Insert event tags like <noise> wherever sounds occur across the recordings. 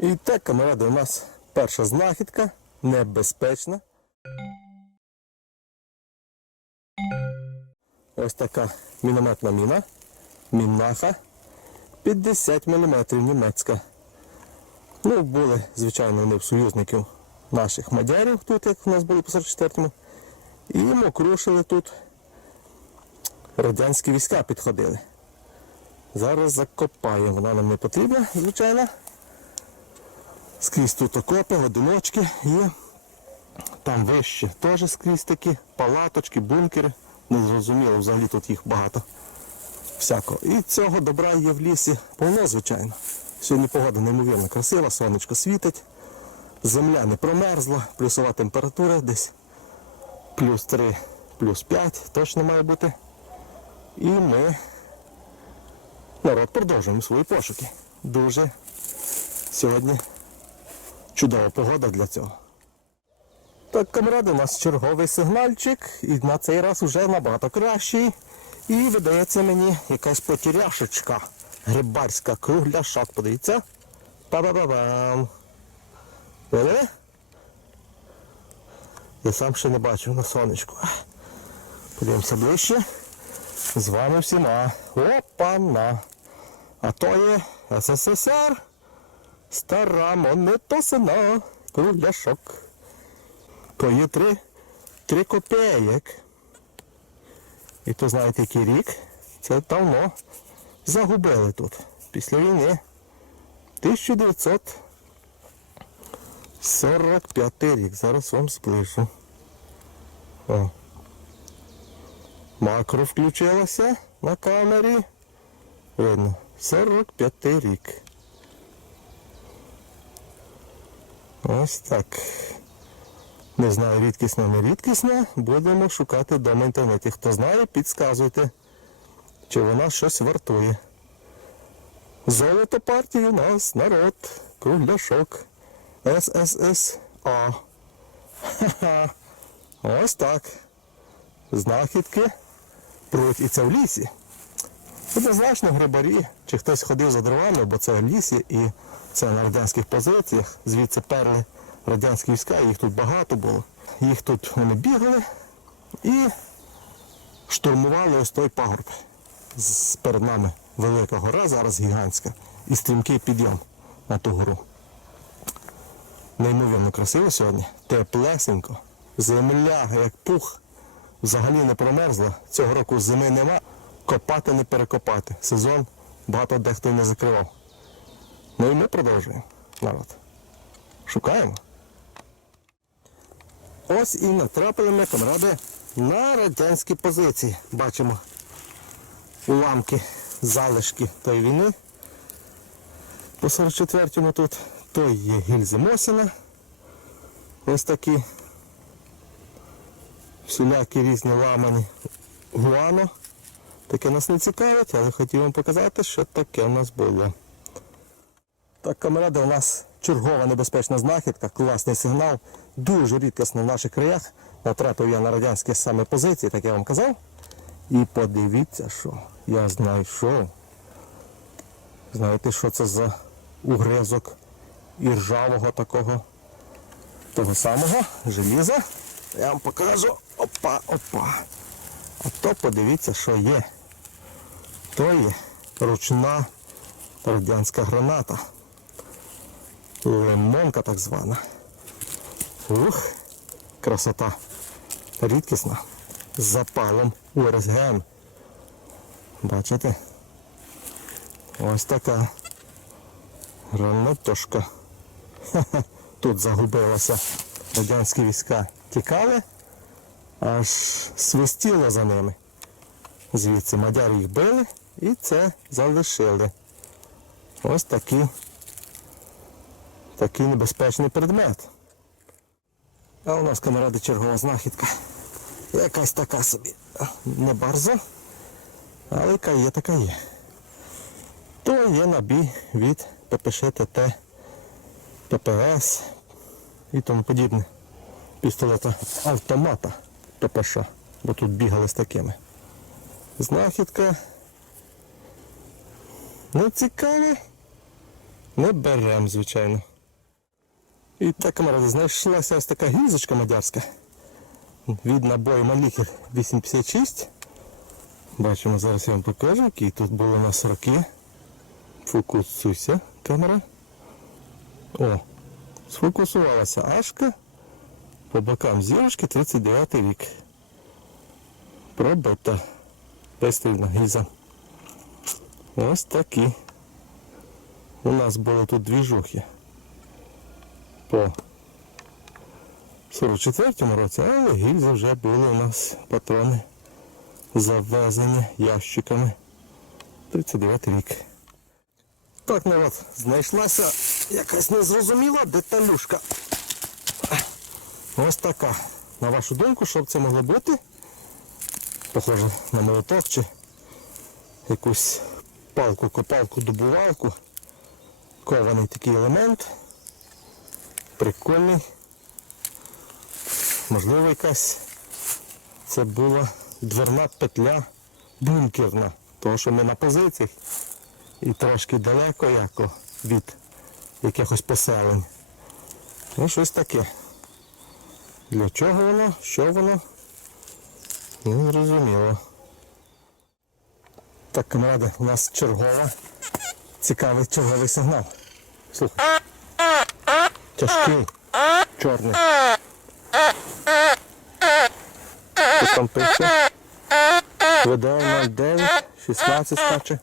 І так, камеради, у нас перша знахідка, небезпечна. Ось така мінометна міна, мінаха 50 мм німецька. Ну, були, звичайно, вони в союзників наших мадярів тут, як у нас були по 44-му. І мокрушили тут. Радянські війська підходили. Зараз закопаємо. Вона нам не потрібна, звичайно. Скрізь тут окопи, одиночки є. Там вище теж скрізь такі палаточки, бункери. Незрозуміло, взагалі тут їх багато. Всякого. І цього добра є в лісі повно, звичайно. Сьогодні погода неймовірно красива, сонечко світить, земля не промерзла, плюсова температура десь плюс 3, плюс 5 точно має бути. І ми, народ, продовжуємо свої пошуки. Дуже сьогодні чудова погода для цього. Так, камради, у нас черговий сигнальчик, і на цей раз вже набагато кращий. І видається мені якась потеряшечка. Грибарська кругляшок, подивіться. Па-ба-ба-бам. Видали? Я сам ще не бачив на сонечку. Подивимося ближче. З вами всіма. Опа-на. А то є СССР. Стара монетосина. Кругляшок. То є три, три копеєк. І то знаєте, який рік? Це давно загубили тут. Після війни. 1945 рік. Зараз вам зближу. О. Макро включилося на камері. Видно. 45 рік. Ось так. Не знаю, рідкісне, не рідкісне. Будемо шукати вдома в інтернеті. Хто знає, підказуйте, чи вона щось вартує. Золото партії у нас народ. Кругляшок. СССА. Ха-ха. Ось так. Знахідки пруть і це в лісі. Однозначно грибарі, чи хтось ходив за дровами, бо це в лісі і це на радянських позиціях. Звідси перли радянські війська, їх тут багато було. Їх тут вони бігали і штурмували ось той пагорб. Перед нами велика гора, зараз гігантська, і стрімкий підйом на ту гору. Неймовірно красиво сьогодні, теплесенько, земля як пух, взагалі не промерзла. Цього року зими нема, копати не перекопати. Сезон багато дехто не закривав. Ну і ми продовжуємо, народ. Шукаємо. Ось і натрапили ми, камради, на радянські позиції. Бачимо уламки, залишки тої війни. По 44-му тут то є гільзи Мосіна. Ось такі всілякі різні ламані гуано. Таке нас не цікавить, але хотів вам показати, що таке в нас було. Так, камеради, у нас чергова небезпечна знахідка, класний сигнал, дуже рідкісно в наших краях. Натрапив я на радянські саме позиції, так я вам казав. І подивіться, що я знайшов. Знаєте, що це за угризок іржавого такого того самого желіза. Я вам покажу. Опа, опа. А то подивіться, що є. То є ручна радянська граната. Лимонка так звана. Ух, красота. Рідкісна. З запалом УРСГМ. Бачите? Ось така гранатошка. <laughs> Тут загубилося. Радянські війська тікали, аж свистіло за ними. Звідси мадяри їх били і це залишили. Ось такі такий небезпечний предмет. А у нас камеради чергова знахідка. Якась така собі. Не барзо, але яка є, така є. То є набій від ППШ ТТ, ППС і тому подібне. Пістолета автомата ППШ, бо тут бігали з такими. Знахідка. Не цікаве. Не беремо, звичайно. І так, камера, знайшлася ось така гільзочка мадярська. Від набою Маліхер 856. Бачимо, зараз я вам покажу, які тут були у нас роки. Фокусуйся, камера. О, сфокусувалася Ашка. По бокам зірочки 39 рік. Пробита. Безстрільна гільза. Ось такі. У нас були тут дві жухи. По 44-му році, але гільзи вже були у нас патрони завезені ящиками. 39 рік. Так, народ, знайшлася якась незрозуміла деталюшка. Ось така. На вашу думку, що б це могло бути? Похоже на молоток чи якусь палку, копалку, добувалку. Кований такий елемент. Прикольний. Можливо, якась це була дверна петля бункерна. Тому що ми на позиціях і трошки далеко яко від якихось поселень. Ну, щось таке. Для чого воно? Що воно? Не зрозуміло. Так, камради, у нас чергова. Цікавий черговий сигнал. Слухай. Тяжкий. Чорний. Що там пише? ВД 09, 16 скаче.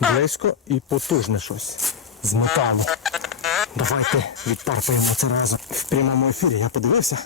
Близько і потужне щось. З металу. Давайте відпарпаємо це разом. В прямому ефірі я подивився,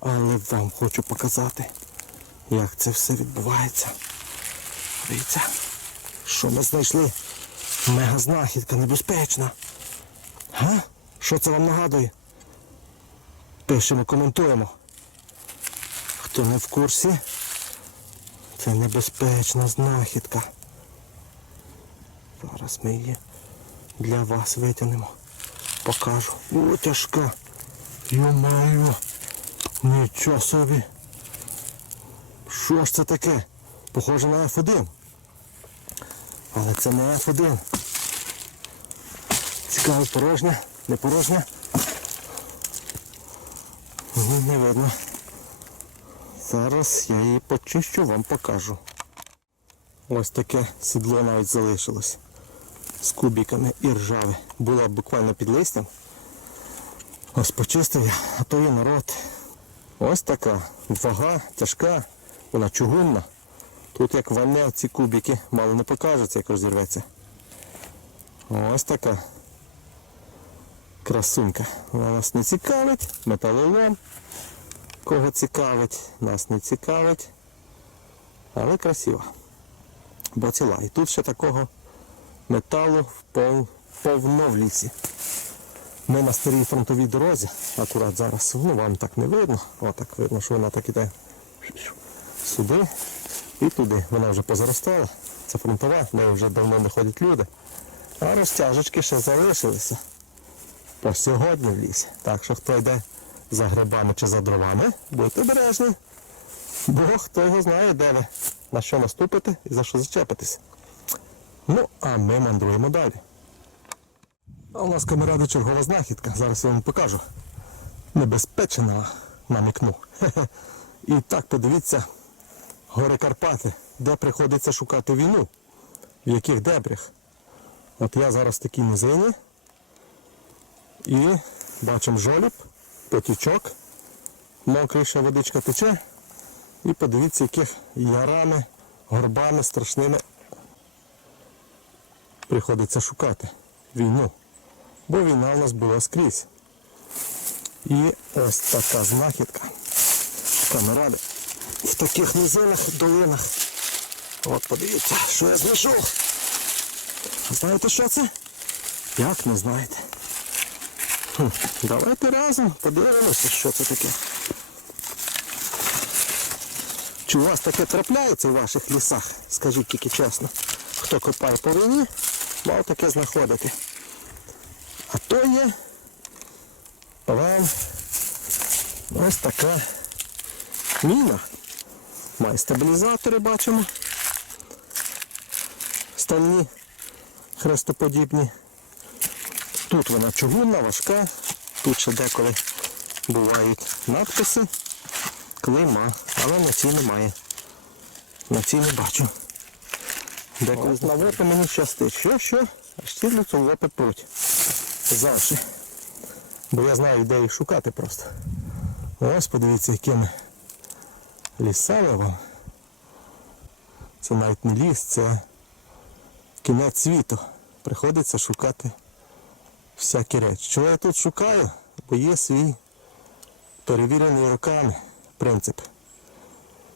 але вам хочу показати, як це все відбувається. Дивіться, що ми знайшли. Мега знахідка небезпечна. Га? Що це вам нагадує? Пишемо, коментуємо. Хто не в курсі, це небезпечна знахідка. Зараз ми її для вас витягнемо. Покажу. О, тяжка. Йо-моє. Нічого собі. Що ж це таке? Похоже на F1. Але це не F1. Цікаво, порожня, не порожня. Не видно. Зараз я її почищу, вам покажу. Ось таке сідло навіть залишилось. З кубиками і ржаве. Була буквально під листям. Ось почистив я, а то є народ. Ось така вага, тяжка, вона чугунна. Тут як ване ці кубики, мало не покажеться, як розірветься. Ось така красунька. Вона нас не цікавить, металолом. Кого цікавить, нас не цікавить. Але красива. Бо ціла. І тут ще такого металу пов- повно в лісі. Ми на старій фронтовій дорозі, акурат зараз, ну вам так не видно, отак видно, що вона так іде сюди і туди. Вона вже позаростала. Це фронтова, де вже давно не ходять люди. А розтяжечки ще залишилися по сьогодні в лісі. Так що хто йде за грибами чи за дровами, будьте обережні. Бо хто його знає, де ви, на що наступити і за що зачепитись. Ну, а ми мандруємо далі. А у нас камеради чергова знахідка. Зараз я вам покажу. Небезпечна намікну. <laughs> І так, подивіться, гори Карпати, де приходиться шукати війну, в яких дебрях. От я зараз в такій низині і бачимо жоліб, потічок, мокрий ще водичка тече. І подивіться, яких ярами, горбами страшними приходиться шукати війну. Бо війна у нас була скрізь. І ось така знахідка. Камеради. В таких низинах долинах. От подивіться, що я знайшов. Знаєте, що це? Як не знаєте? Хм, давайте разом подивимося, що це таке. Чи у вас таке трапляється в ваших лісах? Скажіть тільки чесно. Хто копає по війні, мав таке знаходити. А то є вам ось така міна. Має стабілізатори, бачимо. Стальні, хрестоподібні. Тут вона чугунна, важка, тут ще деколи бувають надписи, клейма, але на цій немає. На цій не бачу. Деколи на лопи мені щастить. Що, що? А штірлицю лопи пруть. Завжди. Бо я знаю, де їх шукати просто. Ось подивіться, якими лісами вам. Це навіть не ліс, це кінець світу. Приходиться шукати всякі речі. Чого я тут шукаю? Бо є свій перевірений роками принцип.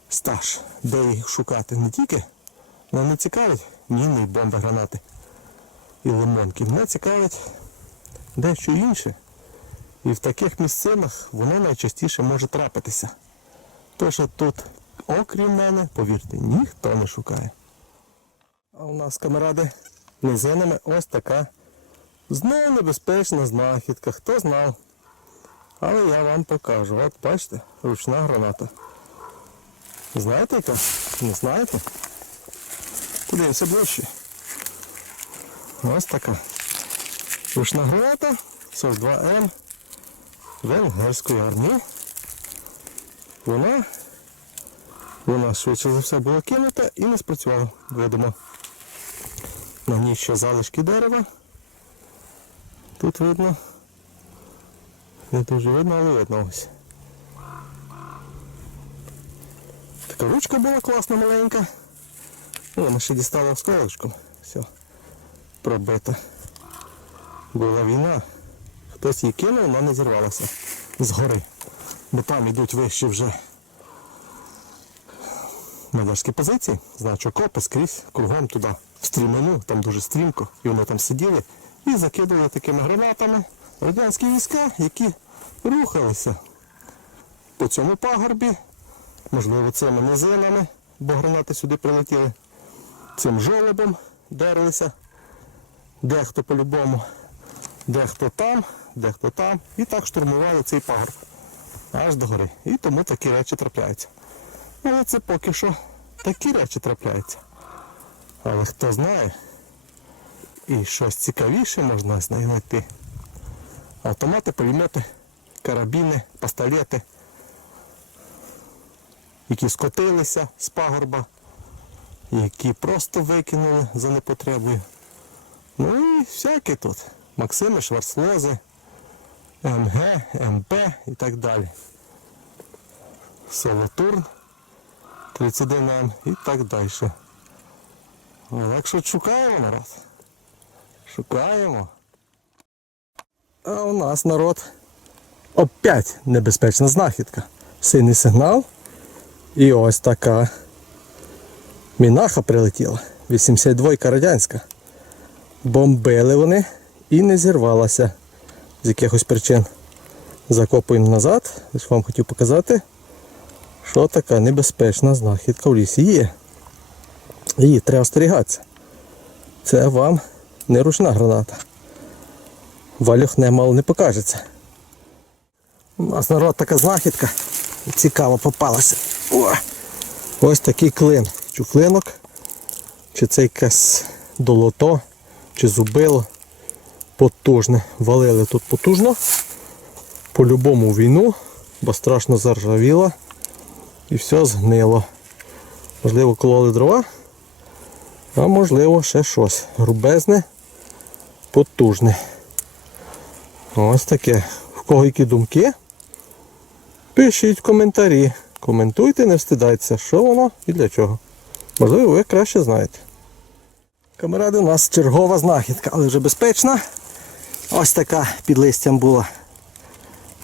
Стаж, де їх шукати. Не тільки мене не цікавить міни, бомби, гранати і лимонки. Мене цікавить дещо інше. І в таких місцинах воно найчастіше може трапитися. То, що тут, окрім мене, повірте, ніхто не шукає. А у нас камеради низинами ось така знову небезпечна знахідка. Хто знав? Але я вам покажу. От бачите, ручна граната. Знаєте яка? Не знаєте? Подивимося ближче. Ось така. Ручна граната 42М венгерської армії. Вона, вона швидше за все була кинута і не спрацювала, видимо. На ній ще залишки дерева. Тут видно. Не дуже видно, але видно ось. Така ручка була класна маленька. Ну, вона ще дістала осколочком. Все. Пробита. Була війна. Хтось її кинув, вона не зірвалася згори. Бо там йдуть вище вже мадярські позиції, значить окопи скрізь, кругом туди, в стрімину, там дуже стрімко, і вони там сиділи і закидували такими гранатами радянські війська, які рухалися по цьому пагорбі, можливо, цими низинами, бо гранати сюди прилетіли, цим жолобом дерлися, дехто по-любому, дехто там, дехто там, і так штурмували цей пагорб аж до гори. І тому такі речі трапляються. Але це поки що такі речі трапляються. Але хто знає, і щось цікавіше можна знайти. Автомати, пулемети, карабіни, пістолети, які скотилися з пагорба, які просто викинули за непотребою. Ну і всякі тут. Максими, Шварцлози, МГ, МП і так далі. Солотурн 31М і так далі. Так що шукаємо народ. Шукаємо. А у нас народ опять небезпечна знахідка. Синій сигнал. І ось така мінаха прилетіла. 82 радянська. Бомбили вони і не зірвалася з якихось причин. Закопуємо назад. Я вам хотів показати, що така небезпечна знахідка в лісі є. Її треба остерігатися. Це вам не ручна граната. Валюх немало не покажеться. У нас народ така знахідка. Цікаво попалася. О! Ось такий клин. Чухлинок. Чи це якесь долото, чи зубило. Потужне. Валили тут потужно. По-любому війну, бо страшно заржавіло і все згнило. Можливо, кололи дрова, а можливо ще щось. Грубезне, потужне. Ось таке. В кого які думки? Пишіть коментарі. Коментуйте, не встидайтеся, що воно і для чого. Можливо, ви краще знаєте. Камеради, у нас чергова знахідка, але вже безпечна. Ось така під листям була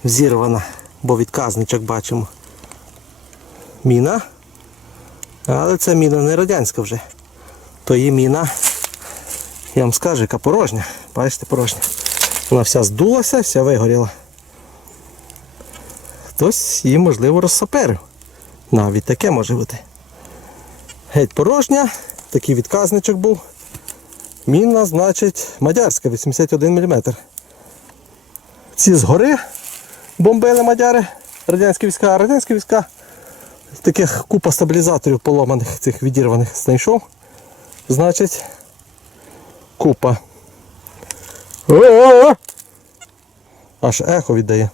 зірвана, бо відказничок бачимо. Міна. Але це міна не радянська вже. То є міна, я вам скажу, яка порожня. Бачите, порожня. Вона вся здулася, вся вигоріла. Хтось її, можливо, розсаперив. Навіть таке може бути. Геть порожня, такий відказничок був. Міна, значить, мадярська, 81 мм. Ці згори бомбили мадяри, радянські війська, а радянські війська таких купа стабілізаторів поломаних, цих відірваних знайшов. Значить, купа! Аж ехо віддає.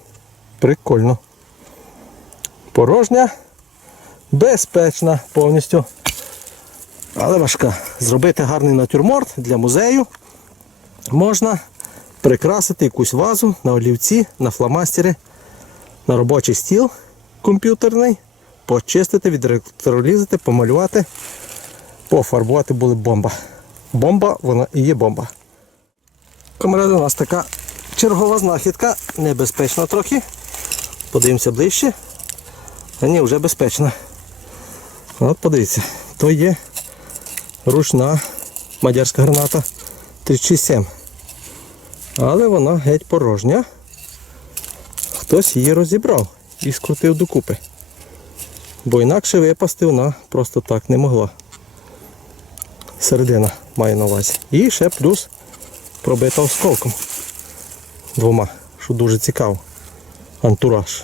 Прикольно. Порожня, безпечна повністю. Але важка. Зробити гарний натюрморт для музею можна прикрасити якусь вазу на олівці, на фломастери, на робочий стіл комп'ютерний, почистити, відретролізати, помалювати, пофарбувати були бомба. Бомба, вона і є бомба. Камеради, у нас така чергова знахідка, небезпечна трохи. Подивимося ближче. А ні, вже безпечно. От подивіться, то є ручна мадярська граната 367. Але вона геть порожня. Хтось її розібрав і скрутив докупи. Бо інакше випасти вона просто так не могла. Середина має на увазі. І ще плюс пробита осколком. Двома, що дуже цікаво. Антураж.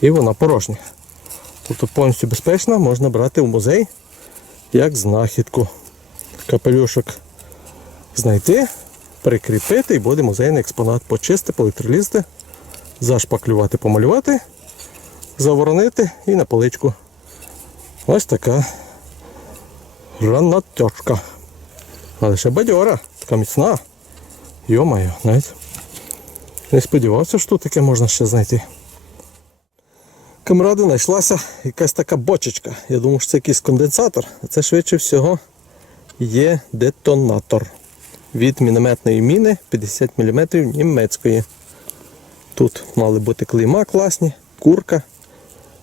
І вона порожня. Тобто повністю безпечна, можна брати в музей як знахідку. Капелюшок знайти, прикріпити і буде музейний експонат. Почистити, поелектролізти, зашпаклювати, помалювати, заворонити і на поличку. Ось така гранатьошка. Але ще бадьора, така міцна. Йо-моє, навіть не сподівався, що тут таке можна ще знайти. Камради знайшлася якась така бочечка. Я думав, що це якийсь конденсатор, а це швидше всього є детонатор від мінометної міни 50 мм німецької. Тут мали бути клейма класні, курка,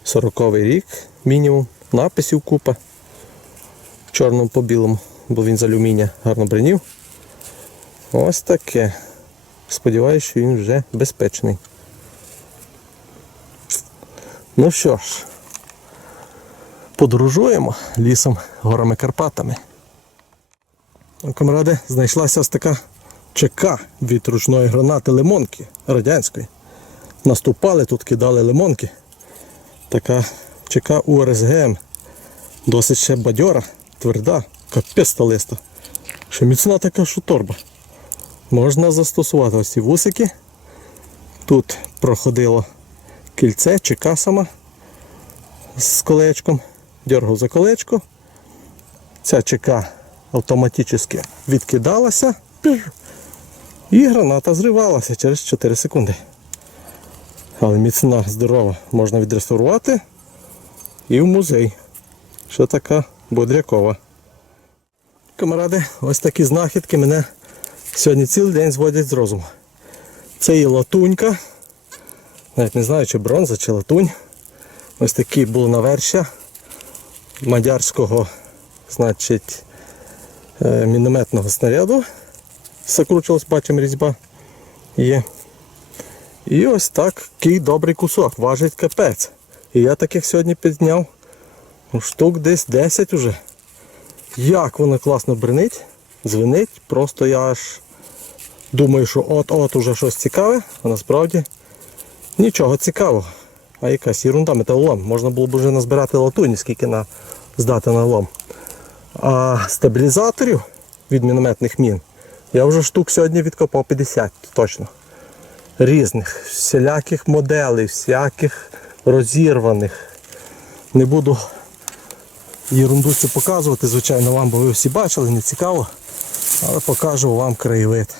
40-й рік мінімум, написів купа. Чорному по білому, бо він з алюмінія гарно бринів. Ось таке. Сподіваюсь, що він вже безпечний. Ну що ж, подорожуємо лісом, горами Карпатами. Камради, знайшлася ось така ЧК від ручної гранати лимонки радянської. Наступали тут, кидали лимонки. Така ЧК УРСГМ. Досить ще бадьора, тверда, капець сталиста. Ще міцна така, що торба. Можна застосувати ось ці вусики. Тут проходило кільце чи касама з колечком. Дергав за колечко. Ця ЧК автоматично відкидалася. І граната зривалася через 4 секунди. Але міцна, здорова, можна відреставрувати і в музей. Що така бодрякова. Камаради, ось такі знахідки мене сьогодні цілий день зводять з розуму. Це є латунька. Навіть не знаю, чи бронза, чи латунь. Ось такі були навершя мадярського, значить, е, мінометного снаряду. Закручувалась, бачимо, різьба є. І ось такий добрий кусок, важить капець. І я таких сьогодні підняв ну, штук десь 10 уже. Як воно класно бринить, дзвенить, просто я аж думаю, що от-от уже щось цікаве, а насправді нічого цікавого. А якась ерунда металолом. Можна було б вже назбирати латуні, скільки на здати на лом. А стабілізаторів від мінометних мін я вже штук сьогодні відкопав 50 точно. Різних, всіляких моделей, всяких розірваних. Не буду ерунду цю показувати, звичайно, вам, бо ви всі бачили, не цікаво. Але покажу вам краєвид.